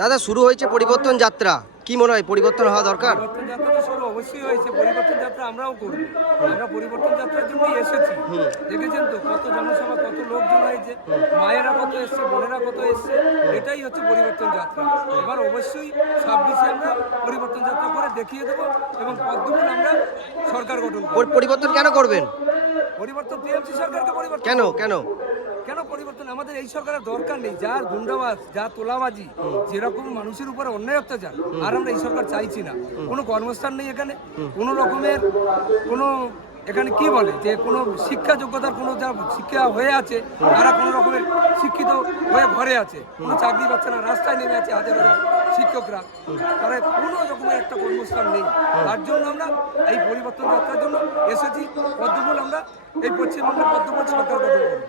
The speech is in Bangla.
দাদা, শুরু হয়েছে পরিবর্তন যাত্রা, কি মনে হয় পরিবর্তন হওয়া দরকার? পরিবর্তন যাত্রা তো শুরু অবশ্যই হয়েছে। পরিবর্তন যাত্রা আমরাও করব। আমরা পরিবর্তন যাত্রার জন্যই এসেছি। দেখেছেন তো কত জনসভা, কত লোকজন হয়েছে, মায়েরা কত এসছে, বোনেরা কত এসছে। এটাই হচ্ছে পরিবর্তন যাত্রা। এবার অবশ্যই 26-এ আমরা পরিবর্তন যাত্রা করে দেখিয়ে দেবো এবং পদ্মফুল আমরা সরকার গঠন করব। পরিবর্তন কেন করবেন? পরিবর্তন টিএমসি সরকারকে পরিবর্তন কেন করব। কেন? কেন পরিবর্তন? আমাদের এই সরকারের দরকার নেই। যার গুন্ডাবাজ, যা তোলাবাজি, যেরকম মানুষের উপরে অন্যায় অত্যাচার, আর আমরা এই সরকার চাইছি না। কোনো কর্মস্থান নেই এখানে, কোনো রকমের কোনো এখানে কি বলে যে কোনো শিক্ষা যোগ্যতার কোনো যা শিক্ষা হয়ে আছে তারা কোনো রকমের শিক্ষিত হয়ে ঘরে আছে, কোনো চাকরি পাচ্ছে না, রাস্তায় নেমে আছে হাজার হাজার শিক্ষকরা, তারা কোনো রকমের একটা কর্মস্থান নেই। তার জন্য আমরা এই পরিবর্তন যাত্রার জন্য এসেছি। পদ্মফুল আমরা এই পশ্চিমবঙ্গের পদ্মফুল সরকার গঠন করব।